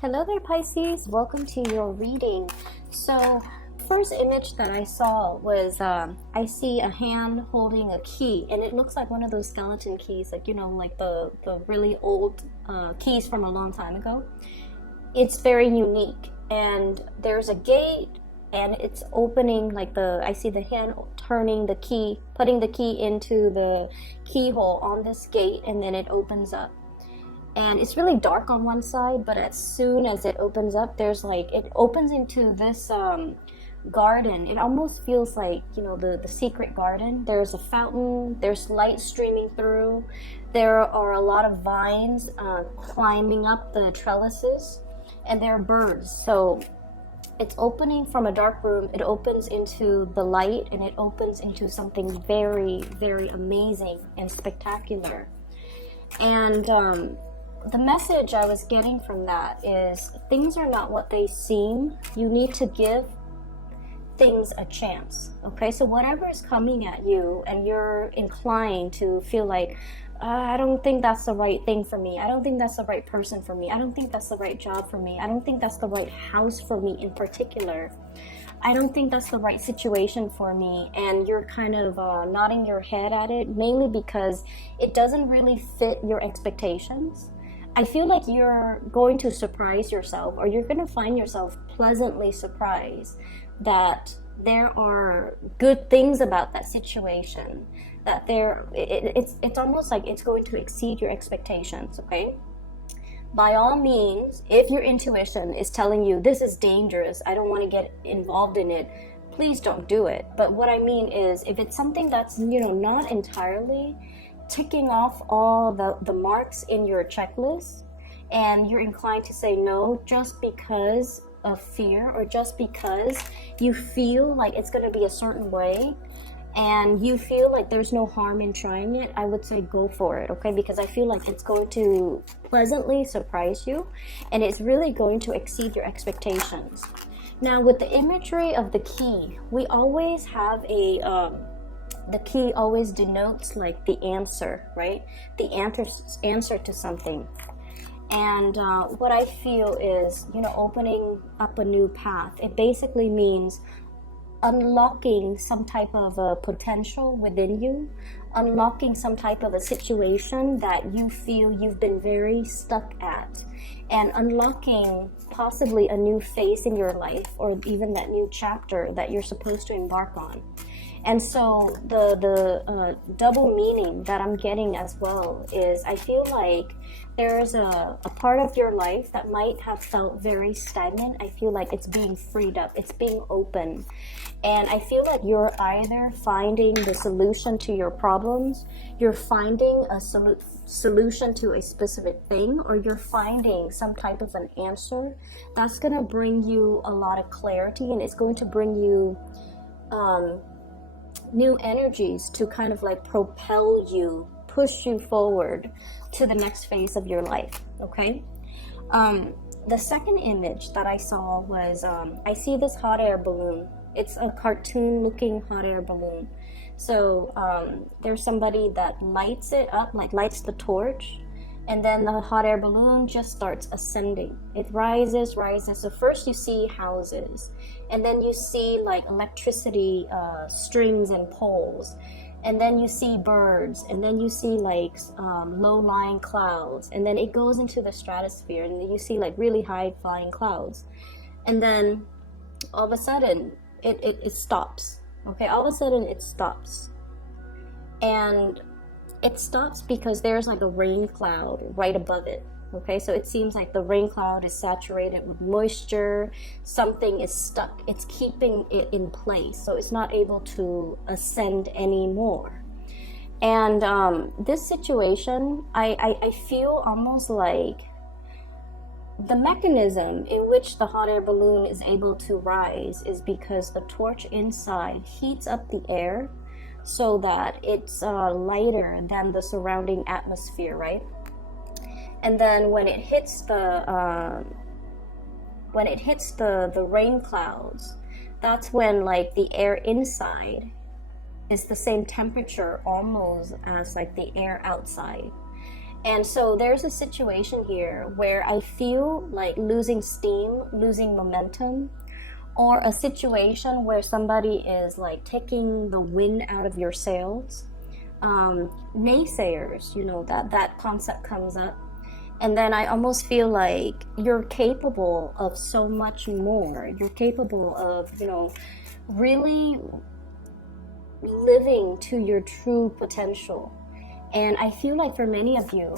Hello there, Pisces. Welcome to your reading. So, first image that I saw was I see a hand holding a key, and it looks like one of those skeleton keys, like like the really old keys from a long time ago. It's very unique, and there's a gate, and it's opening like I see the hand turning the key, putting the key into the keyhole on this gate, and then it opens up. And it's really dark on one side, but as soon as it opens up, there's it opens into this garden. It almost feels like the secret garden. There's a fountain, there's light streaming through, there are a lot of vines climbing up the trellises, and there are birds. So it's opening from a dark room, it opens into the light, and it opens into something very, very amazing and spectacular. And the message I was getting from that is things are not what they seem. You need to give things a chance. Okay, so whatever is coming at you and you're inclined to feel like, I don't think that's the right thing for me. I don't think that's the right person for me. I don't think that's the right job for me. I don't think that's the right house for me in particular. I don't think that's the right situation for me. And you're kind of nodding your head at it, mainly because it doesn't really fit your expectations. I feel like you're going to surprise yourself, or you're going to find yourself pleasantly surprised that there are good things about that situation, that it's almost like it's going to exceed your expectations. Okay, by all means, if your intuition is telling you this is dangerous, I don't want to get involved in it, please don't do it. But what I mean is, if it's something that's not entirely ticking off all the marks in your checklist, and you're inclined to say no just because of fear, or just because you feel like it's going to be a certain way and you feel like there's no harm in trying it, I would say go for it. Okay, because I feel like it's going to pleasantly surprise you, and it's really going to exceed your expectations. Now, with the imagery of the key, we always have the key always denotes like the answer, right? The answer to something. And what I feel is, opening up a new path. It basically means unlocking some type of a potential within you, unlocking some type of a situation that you feel you've been very stuck at, and unlocking possibly a new phase in your life, or even that new chapter that you're supposed to embark on. And so the double meaning that I'm getting as well is, I feel like there's a part of your life that might have felt very stagnant. I feel like it's being freed up, it's being open. And I feel like you're either finding the solution to your problems, you're finding a solution to a specific thing, or you're finding some type of an answer that's going to bring you a lot of clarity, and it's going to bring you new energies to kind of like propel you, push you forward to the next phase of your life. Okay, the second image that I saw was I see this hot air balloon. It's a cartoon looking hot air balloon. So there's somebody that lights it up, like lights the torch, and then the hot air balloon just starts ascending. It rises. So first you see houses, and then you see like electricity strings and poles, and then you see birds, and then you see like low-lying clouds, and then it goes into the stratosphere, and then you see like really high-flying clouds, and then all of a sudden it stops. Okay, all of a sudden it stops, and it stops because there's like a rain cloud right above it. Okay, so it seems like the rain cloud is saturated with moisture. Something is stuck. It's keeping it in place, so it's not able to ascend anymore. And this situation, I feel almost like the mechanism in which the hot air balloon is able to rise is because the torch inside heats up the air so that it's lighter than the surrounding atmosphere, right? And then when it hits the rain clouds, that's when like the air inside is the same temperature almost as like the air outside. And so there's a situation here where I feel like losing steam, losing momentum, or a situation where somebody is like taking the wind out of your sails. Naysayers, that concept comes up. And then I almost feel like you're capable of so much more. You're capable of, really living to your true potential. And I feel like for many of you,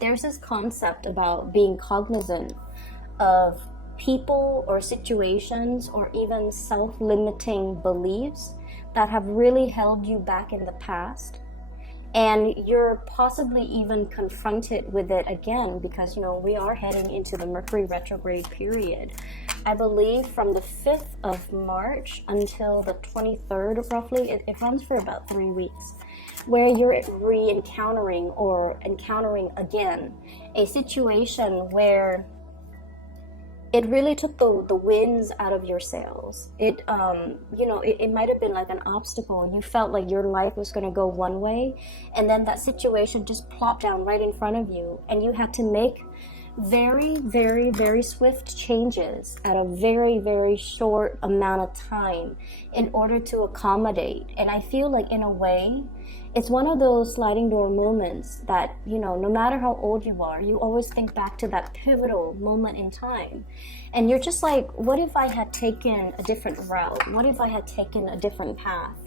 there's this concept about being cognizant of people or situations or even self-limiting beliefs that have really held you back in the past. And you're possibly even confronted with it again because, we are heading into the Mercury retrograde period. I believe from the 5th of March until the 23rd, roughly, it runs for about 3 weeks, where you're re-encountering or encountering again a situation where it really took the winds out of your sails. It might have been like an obstacle. You felt like your life was going to go one way, and then that situation just plopped down right in front of you, and you had to make very, very, very swift changes at a very, very short amount of time in order to accommodate. And I feel like in a way, it's one of those sliding door moments that, no matter how old you are, you always think back to that pivotal moment in time. And you're just like, what if I had taken a different route? What if I had taken a different path?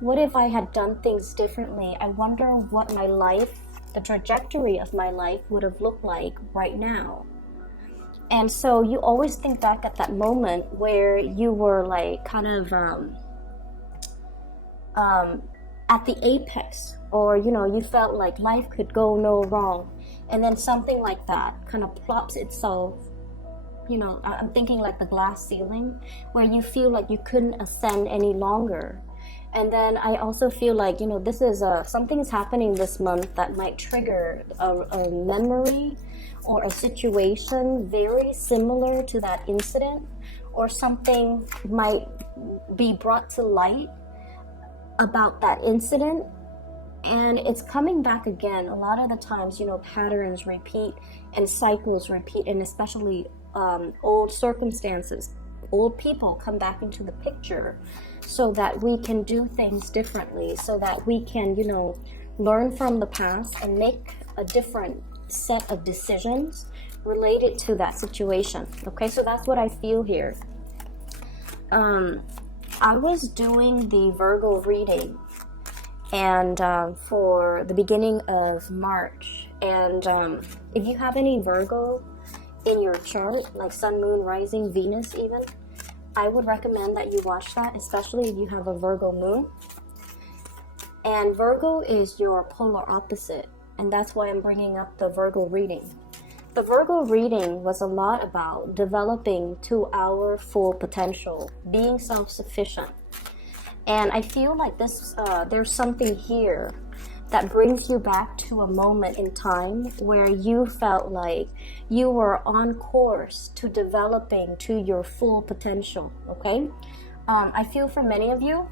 What if I had done things differently? I wonder what my life, the trajectory of my life would have looked like right now. And so you always think back at that moment where you were like kind of at the apex, or you felt like life could go no wrong, and then something like that kind of plops itself, I'm thinking like the glass ceiling, where you feel like you couldn't ascend any longer. And then I also feel like, this is something is happening this month that might trigger a memory or a situation very similar to that incident, or something might be brought to light about that incident, and it's coming back again. A lot of the times, patterns repeat and cycles repeat, and especially old circumstances, old people come back into the picture so that we can do things differently, so that we can, learn from the past and make a different set of decisions related to that situation. Okay, so that's what I feel here. I was doing the Virgo reading and for the beginning of March, and if you have any Virgo in your chart, like Sun, Moon, Rising, Venus even, I would recommend that you watch that, especially if you have a Virgo moon. And Virgo is your polar opposite, and that's why I'm bringing up the Virgo reading. The Virgo reading was a lot about developing to our full potential, being self-sufficient. And I feel like there's something here that brings you back to a moment in time where you felt like you were on course to developing to your full potential, okay? I feel for many of you,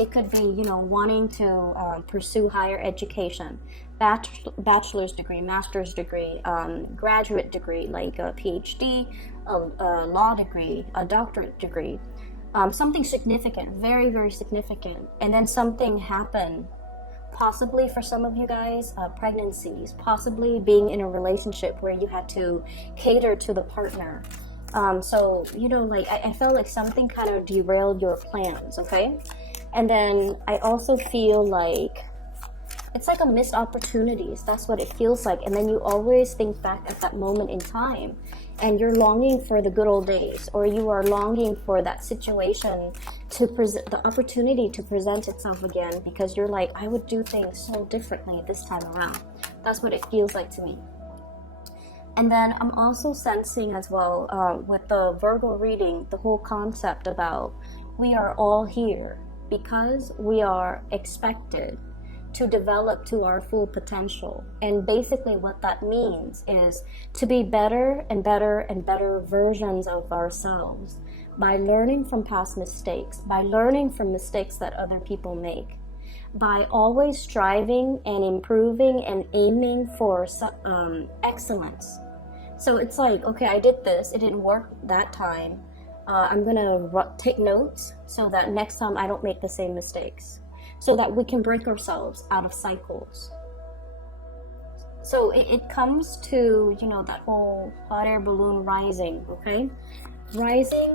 it could be, wanting to pursue higher education, bachelor's degree, master's degree, graduate degree, like a PhD, a law degree, a doctorate degree, something significant, very, very significant. And then something happened, possibly for some of you guys, pregnancies, possibly being in a relationship where you had to cater to the partner. So, I felt like something kind of derailed your plans, okay? And then I also feel like it's like a missed opportunities. That's what it feels like. And then you always think back at that moment in time, and you're longing for the good old days, or you are longing for that situation to present, the opportunity to present itself again, because you're like, I would do things so differently this time around. That's what it feels like to me. And then I'm also sensing as well, with the Virgo reading, the whole concept about we are all here because we are expected to develop to our full potential. And basically what that means is to be better and better and better versions of ourselves by learning from past mistakes, by learning from mistakes that other people make, by always striving and improving and aiming for excellence. So it's like, okay, I did this, it didn't work that time. I'm gonna take notes so that next time I don't make the same mistakes, so that we can break ourselves out of cycles. So it comes to, you know, that whole hot air balloon rising, okay? Rising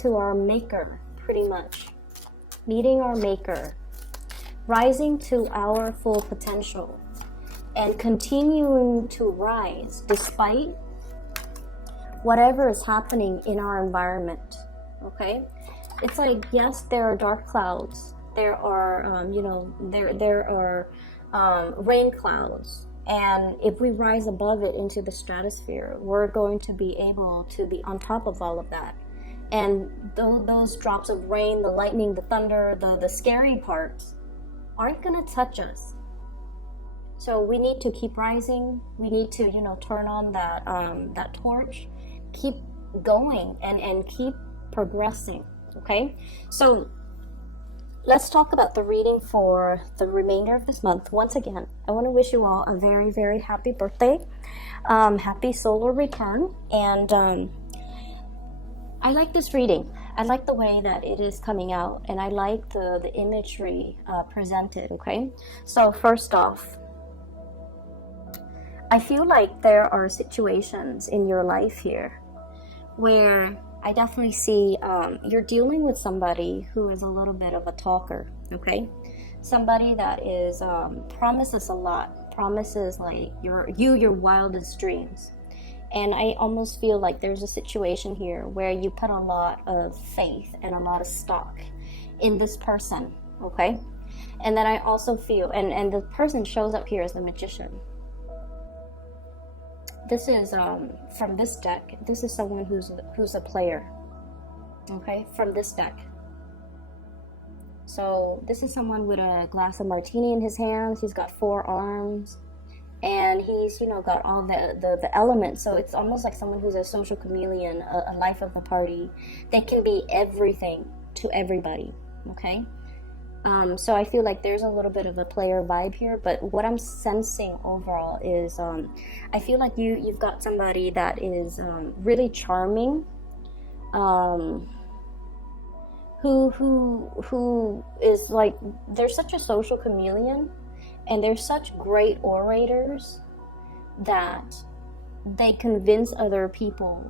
to our maker, pretty much. Meeting our maker. Rising to our full potential. And continuing to rise despite whatever is happening in our environment, okay? It's like, yes, there are dark clouds. There are, there are rain clouds. And if we rise above it into the stratosphere, we're going to be able to be on top of all of that. And those drops of rain, the lightning, the thunder, the scary parts aren't going to touch us. So we need to keep rising. We need to, turn on that torch, keep going and keep progressing, okay? So let's talk about the reading for the remainder of this month. Once again, I want to wish you all a very, very happy birthday. Happy solar return. And I like this reading. I like the way that it is coming out, and I like the imagery presented, okay? So first off, I feel like there are situations in your life here where I definitely see you're dealing with somebody who is a little bit of a talker, okay? Somebody that is promises a lot, promises like your wildest dreams. And I almost feel like there's a situation here where you put a lot of faith and a lot of stock in this person, okay? And then I also feel, and the person shows up here as the magician. This is from this deck. This is someone who's a player, okay, from this deck. So this is someone with a glass of martini in his hands. He's got 4 arms, and he's got all the elements. So it's almost like someone who's a social chameleon, a life of the party. They can be everything to everybody, okay? So I feel like there's a little bit of a player vibe here, but what I'm sensing overall is I feel like you've got somebody that is really charming, who is like, they're such a social chameleon, and they're such great orators that they convince other people.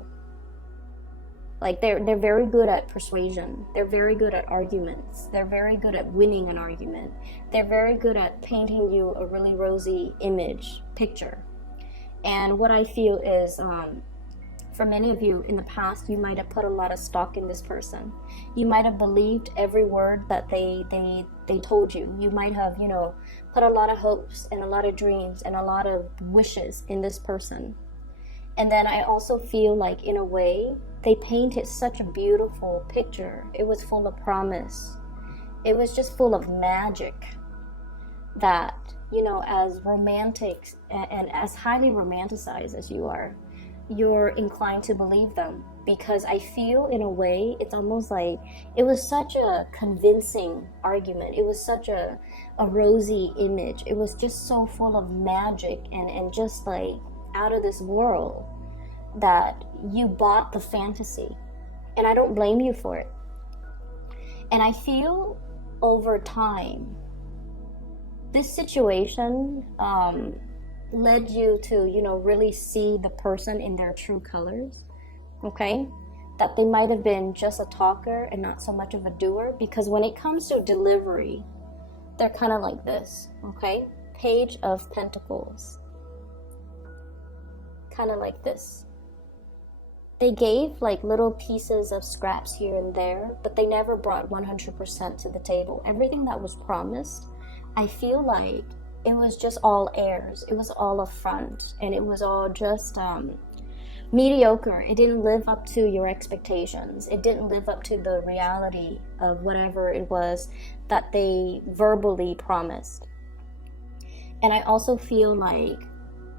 Like they're very good at persuasion. They're very good at arguments. They're very good at winning an argument. They're very good at painting you a really rosy picture. And what I feel is, for many of you in the past, you might have put a lot of stock in this person. You might have believed every word that they told you. You might have, put a lot of hopes and a lot of dreams and a lot of wishes in this person. And then I also feel like, in a way, they painted such a beautiful picture. It was full of promise. It was just full of magic that, as romantic and as highly romanticized as you are, you're inclined to believe them. Because I feel, in a way, it's almost like it was such a convincing argument. It was such a rosy image. It was just so full of magic and just like out of this world that you bought the fantasy. And I don't blame you for it. And I feel over time, this situation led you to, really see the person in their true colors, okay? That they might have been just a talker and not so much of a doer, because when it comes to delivery, they're kind of like this, okay? Page of Pentacles. Kind of like this. They gave like little pieces of scraps here and there, but they never brought 100% to the table. Everything that was promised, I feel like it was just all airs. It was all a front, and it was all just mediocre. It didn't live up to your expectations. It didn't live up to the reality of whatever it was that they verbally promised. And I also feel like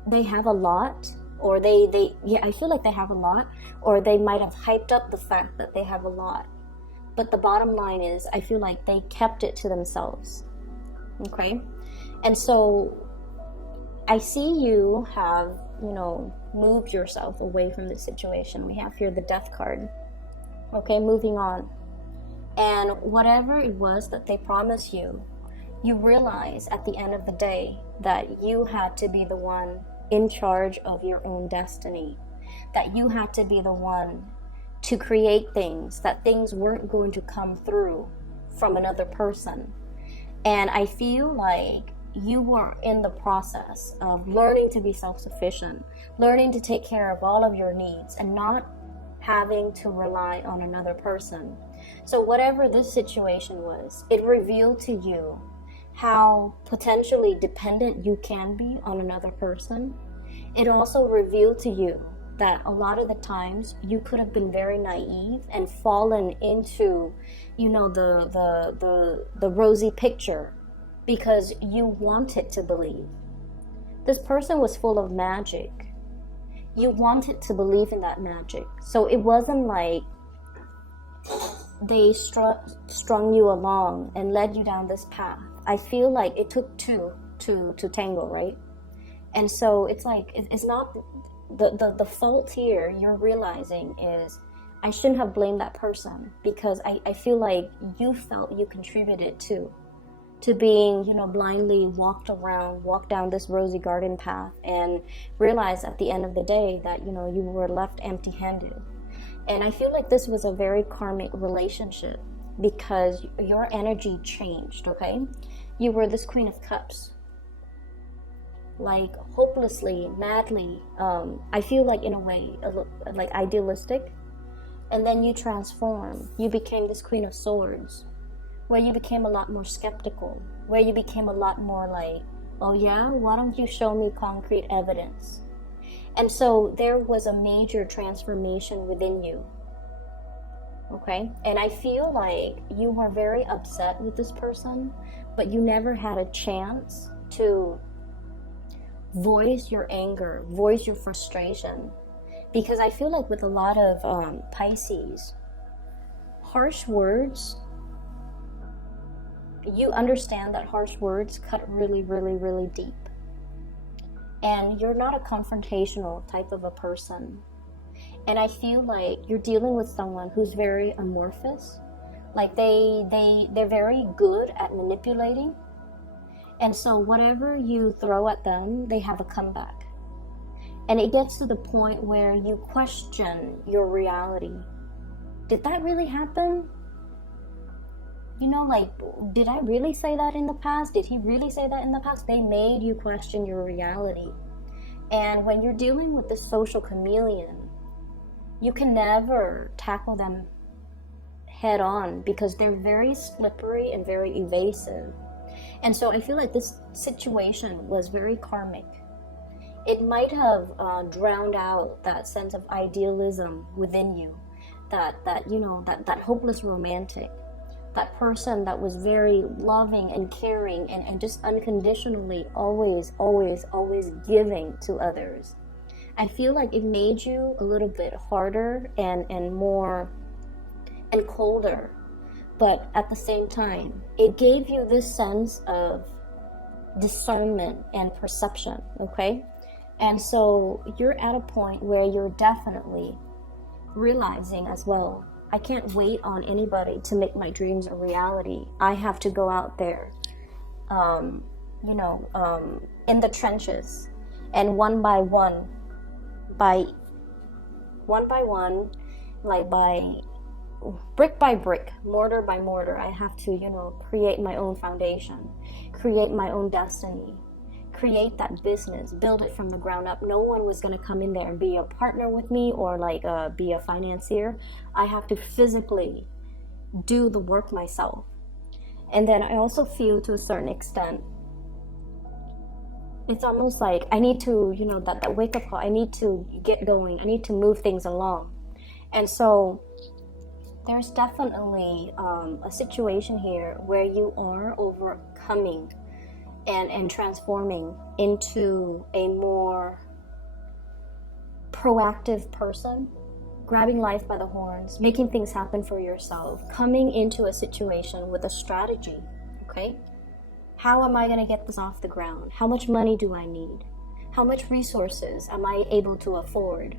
they have a lot, or I feel like they have a lot, or they might have hyped up the fact that they have a lot. But the bottom line is, I feel like they kept it to themselves. okay? And so I see you have, moved yourself away from the situation. We have here the Death card. Okay, moving on. And whatever it was that they promised you, you realize at the end of the day that you had to be the one in charge of your own destiny. That you had to be the one to create things, that things weren't going to come through from another person. And I feel like you were in the process of learning to be self-sufficient, learning to take care of all of your needs and not having to rely on another person. So whatever this situation was, it revealed to you how potentially dependent you can be on another person. It also revealed to you that a lot of the times you could have been very naive and fallen into, the rosy picture because you wanted to believe. This person was full of magic. You wanted to believe in that magic. So it wasn't like they strung you along and led you down this path. I feel like it took two to tango, right? And so it's like, it's not the fault here you're realizing is I shouldn't have blamed that person, because I feel like you felt you contributed to being, blindly walked down this rosy garden path and realize at the end of the day that, you were left empty-handed. And I feel like this was a very karmic relationship because your energy changed, okay? You were this Queen of Cups. Like hopelessly, madly, I feel like in a way, like idealistic. And then you transform. You became this Queen of Swords, where you became a lot more skeptical, where you became a lot more like, oh yeah, why don't you show me concrete evidence? And so there was a major transformation within you. Okay? And I feel like you were very upset with this person, but you never had a chance to voice your anger, voice your frustration. Because I feel like with a lot of Pisces, harsh words, you understand that harsh words cut really, really, really deep. And you're not a confrontational type of a person. And I feel like you're dealing with someone who's very amorphous. Like they're very good at manipulating. And so whatever you throw at them, they have a comeback. And it gets to the point where you question your reality. Did that really happen? Did I really say that in the past? Did he really say that in the past? They made you question your reality. And when you're dealing with this social chameleon, you can never tackle them head on because they're very slippery and very evasive. And so I feel like this situation was very karmic. It might have drowned out that sense of idealism within you, that hopeless romantic, that person that was very loving and caring and just unconditionally always giving to others. I feel like it made you a little bit harder and more and colder. But at the same time, it gave you this sense of discernment and perception, okay? And so you're at a point where you're definitely realizing as well, I can't wait on anybody to make my dreams a reality. I have to go out there, in the trenches, and one by one, like by brick by brick, mortar by mortar, I have to, create my own foundation, create my own destiny, create that business, build it from the ground up. No one was going to come in there and be a partner with me or be a financier. I have to physically do the work myself. And then I also feel to a certain extent, it's almost like I need to, that wake up call, I need to get going, I need to move things along. And so there's definitely a situation here where you are overcoming and transforming into a more proactive person, grabbing life by the horns, making things happen for yourself, coming into a situation with a strategy, okay? How am I going to get this off the ground? How much money do I need? How much resources am I able to afford?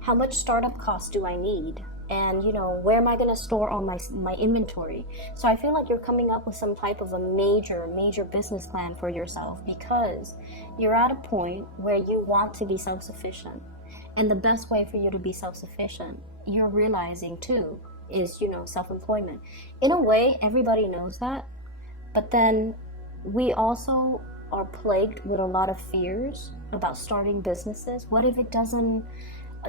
How much startup costs do I need? And, where am I going to store all my inventory? So I feel like you're coming up with some type of a major business plan for yourself, because you're at a point where you want to be self-sufficient. And the best way for you to be self-sufficient, you're realizing too, is, self-employment. In a way, everybody knows that. But then we also are plagued with a lot of fears about starting businesses. What if it doesn't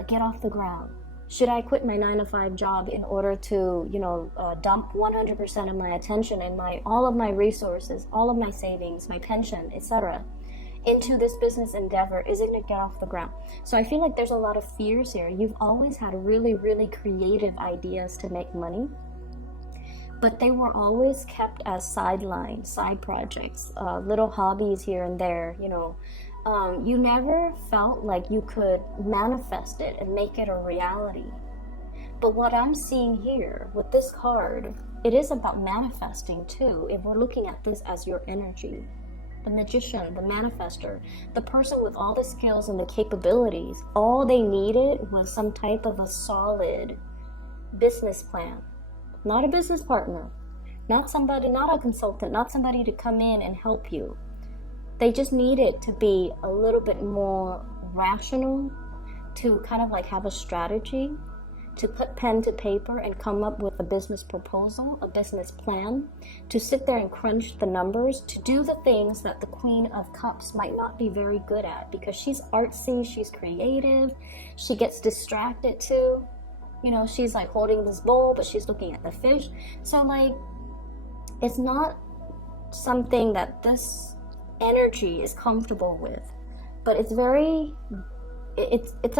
get off the ground? Should I quit my 9-to-5 job in order to, dump 100% of my attention and all of my resources, all of my savings, my pension, etc., into this business endeavor? Is it going to get off the ground? So I feel like there's a lot of fears here. You've always had really, really creative ideas to make money, but they were always kept as sidelines, side projects, little hobbies here and there, You never felt like you could manifest it and make it a reality. But what I'm seeing here with this card, it is about manifesting too, if we're looking at this as your energy. The magician, the manifester, the person with all the skills and the capabilities, all they needed was some type of a solid business plan. Not a business partner, not a consultant, not somebody to come in and help you. They just needed to be a little bit more rational, to kind of like have a strategy, to put pen to paper and come up with a business proposal, a business plan, to sit there and crunch the numbers, to do the things that the Queen of Cups might not be very good at, because she's artsy, she's creative, she gets distracted too. She's like holding this bowl, but she's looking at the fish. So like, it's not something that this energy is comfortable with, but it's a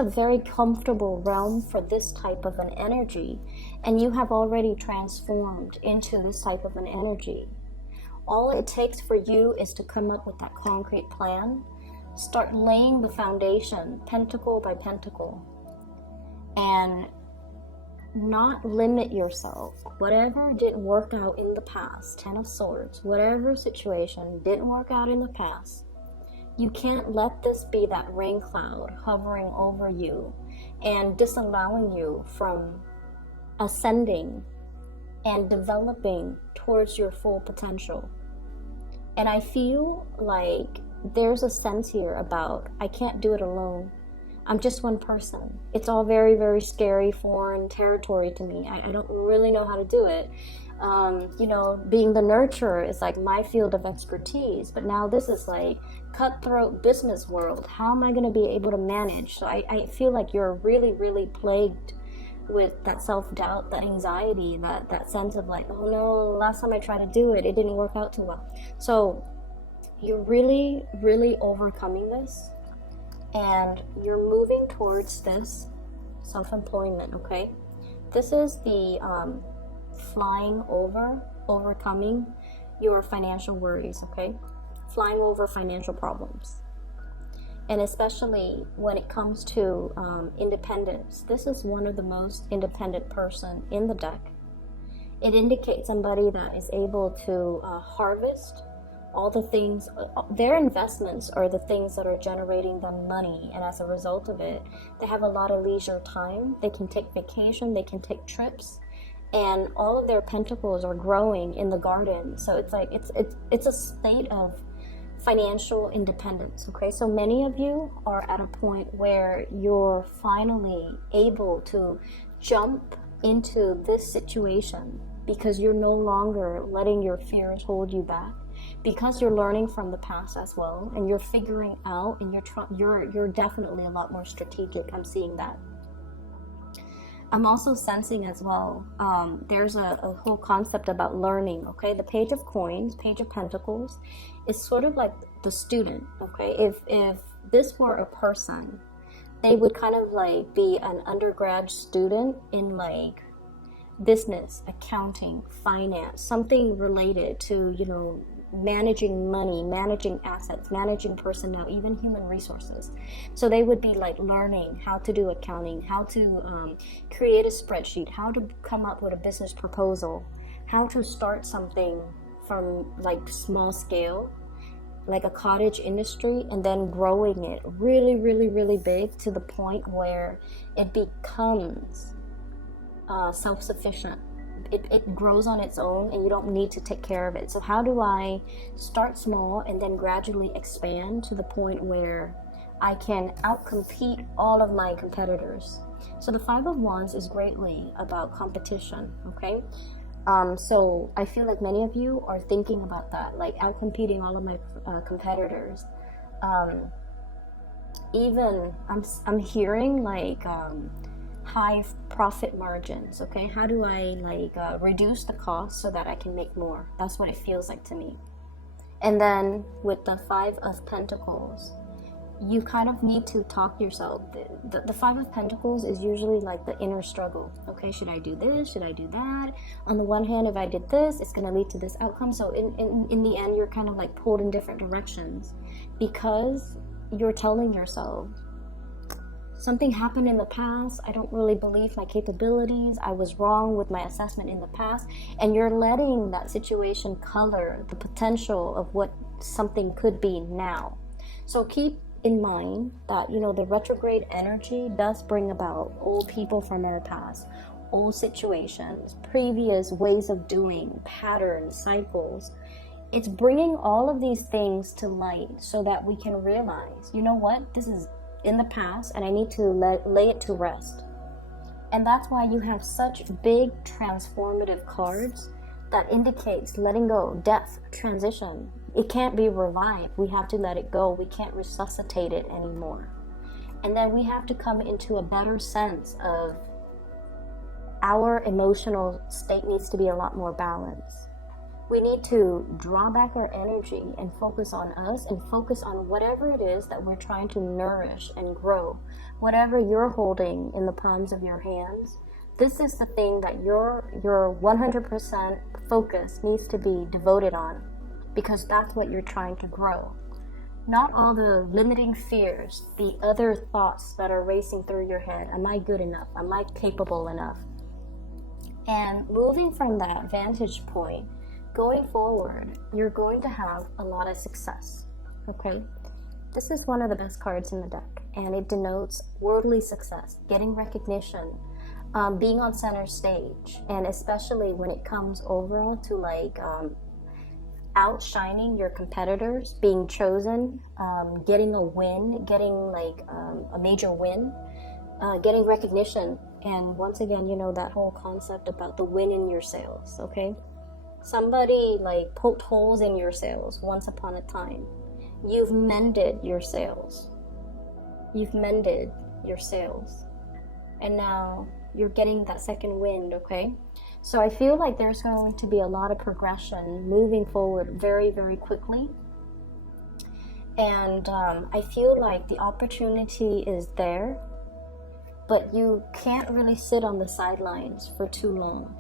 very comfortable realm for this type of an energy, and you have already transformed into this type of an energy. All it takes for you is to come up with that concrete plan, start laying the foundation pentacle by pentacle, and not limit yourself. Whatever didn't work out in the past, 10 of Swords, whatever situation didn't work out in the past, you can't let this be that rain cloud hovering over you and disallowing you from ascending and developing towards your full potential. And I feel like there's a sense here about, I can't do it alone. I'm just one person. It's all very, very scary, foreign territory to me. I don't really know how to do it. Being the nurturer is like my field of expertise, but now this is like cutthroat business world. How am I going to be able to manage? So I feel like you're really, really plagued with that self-doubt, that anxiety, that sense of like, oh no, last time I tried to do it, it didn't work out too well. So you're really, really overcoming this, and you're moving towards this self-employment, okay? This is the flying over, overcoming your financial worries, okay? Flying over financial problems. And especially when it comes to independence, this is one of the most independent person in the deck. It indicates somebody that is able to harvest all the things, their investments are the things that are generating them money, and as a result of it, they have a lot of leisure time. They can take vacation, they can take trips, and all of their pentacles are growing in the garden. So it's like it's a state of financial independence, okay? So many of you are at a point where you're finally able to jump into this situation because you're no longer letting your fears hold you back, because you're learning from the past as well, and you're figuring out, and you're definitely a lot more strategic. I'm seeing that. I'm also sensing as well, there's a whole concept about learning, okay? The Page of Coins, Page of Pentacles, is sort of like the student, okay? If this were a person, they would kind of like be an undergrad student in like business, accounting, finance, something related to, managing money, managing assets, managing personnel, even human resources. So they would be like learning how to do accounting, how to create a spreadsheet, how to come up with a business proposal, how to start something from like small scale, like a cottage industry, and then growing it really, really, really big to the point where it becomes self-sufficient. It grows on its own and you don't need to take care of it. So how do I start small and then gradually expand to the point where I can outcompete all of my competitors? So the Five of Wands is greatly about competition, okay? So I feel like many of you are thinking about that, like outcompeting all of my competitors. Even I'm hearing like high profit margins, okay? How do I like reduce the cost so that I can make more? That's what it feels like to me. And then with the Five of Pentacles, you kind of need to talk yourself. The Five of Pentacles is usually like the inner struggle. Okay, should I do this? Should I do that? On the one hand, if I did this, it's going to lead to this outcome. So in the end, you're kind of like pulled in different directions because you're telling yourself, something happened in the past. I don't really believe my capabilities. I was wrong with my assessment in the past. And you're letting that situation color the potential of what something could be now. So keep in mind that, you know, the retrograde energy does bring about old people from our past, old situations, previous ways of doing, patterns, cycles. It's bringing all of these things to light so that we can realize, you know what, this is in the past and I need to lay it to rest. And that's why you have such big transformative cards that indicates letting go, death, transition. It can't be revived. We have to let it go. We can't resuscitate it anymore. And then we have to come into a better sense of our emotional state needs to be a lot more balanced. We need to draw back our energy and focus on us and focus on whatever it is that we're trying to nourish and grow. Whatever you're holding in the palms of your hands, this is the thing that your 100% focus needs to be devoted on, because that's what you're trying to grow. Not all the limiting fears, the other thoughts that are racing through your head. Am I good enough? Am I capable enough? And moving from that vantage point, going forward, you're going to have a lot of success, okay? This is one of the best cards in the deck, and it denotes worldly success, getting recognition, being on center stage, and especially when it comes overall to like outshining your competitors, being chosen, getting a win, getting like a major win, getting recognition. And once again, you know, that whole concept about the win in your sails, okay? Somebody like poked holes in your sails once upon a time. You've mended your sails. You've mended your sails. And now you're getting that second wind, okay? So I feel like there's going to be a lot of progression moving forward very, very quickly. And I feel like the opportunity is there, but you can't really sit on the sidelines for too long.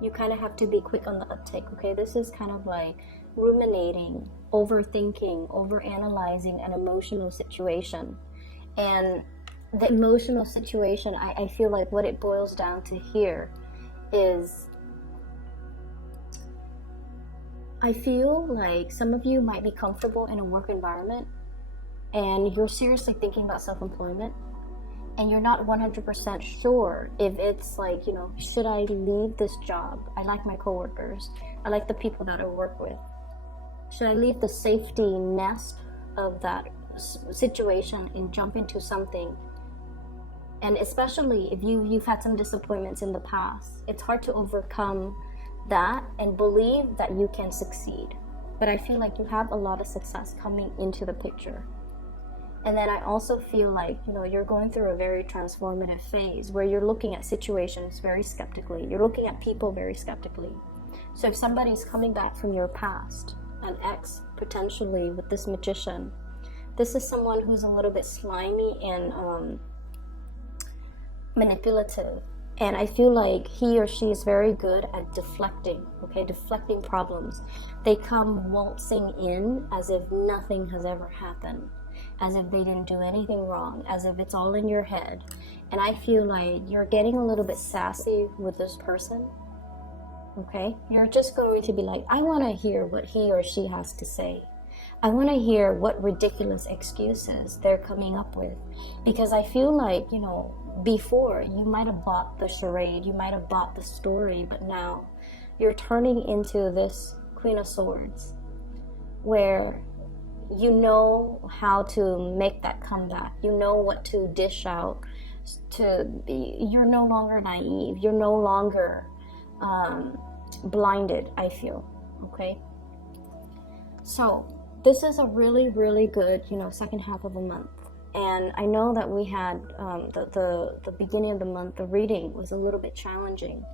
You kind of have to be quick on the uptake, okay? This is kind of like ruminating, overthinking, overanalyzing an emotional situation. And the emotional situation, I feel like what it boils down to here is, I feel like some of you might be comfortable in a work environment and you're seriously thinking about self-employment, and you're not 100% sure if it's like, you know, should I leave this job? I like my coworkers. I like the people that I work with. Should I leave the safety nest of that situation and jump into something? And especially if you've had some disappointments in the past, it's hard to overcome that and believe that you can succeed. But I feel like you have a lot of success coming into the picture. And then I also feel like, you know, you're going through a very transformative phase where you're looking at situations very skeptically. You're looking at people very skeptically. So if somebody's coming back from your past, an ex potentially with this Magician, this is someone who's a little bit slimy and manipulative. And I feel like he or she is very good at deflecting, okay, deflecting problems. They come waltzing in as if nothing has ever happened, as if they didn't do anything wrong, as if it's all in your head. And I feel like you're getting a little bit sassy with this person, okay? You're just going to be like, I want to hear what he or she has to say. I want to hear what ridiculous excuses they're coming up with. Because I feel like, you know, before you might have bought the charade, you might have bought the story, but now you're turning into this Queen of Swords, where you know how to make that comeback. You know what to dish out. You're no longer naive. You're no longer blinded, I feel. Okay? So this is a really, really good, you know, second half of the month. And I know that we had the beginning of the month, the reading was a little bit challenging.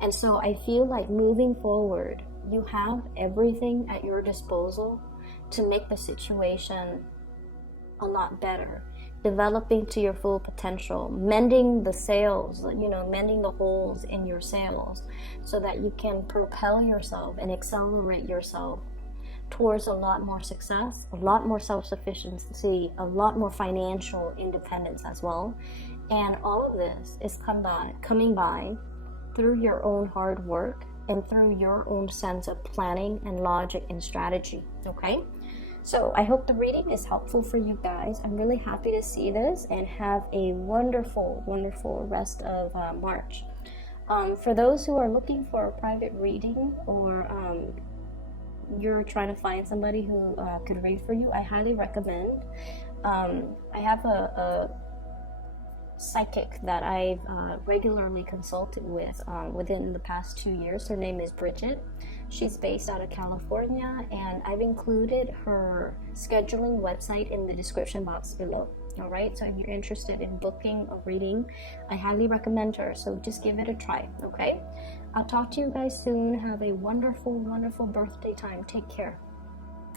And so I feel like moving forward, you have everything at your disposal to make the situation a lot better. Developing to your full potential, mending the sails, you know, mending the holes in your sails so that you can propel yourself and accelerate yourself towards a lot more success, a lot more self-sufficiency, a lot more financial independence as well. And all of this is coming by through your own hard work and through your own sense of planning and logic and strategy, okay? So I hope the reading is helpful for you guys. I'm really happy to see this, and have a wonderful, wonderful rest of March. For those who are looking for a private reading, or you're trying to find somebody who could read for you, I highly recommend. I have a psychic that I've regularly consulted with within the past 2 years. Her name is Bridget. She's based out of California, and I've included her scheduling website in the description box below. All right, so if you're interested in booking a reading, I highly recommend her. So just give it a try, okay? I'll talk to you guys soon. Have a wonderful, wonderful birthday time. Take care.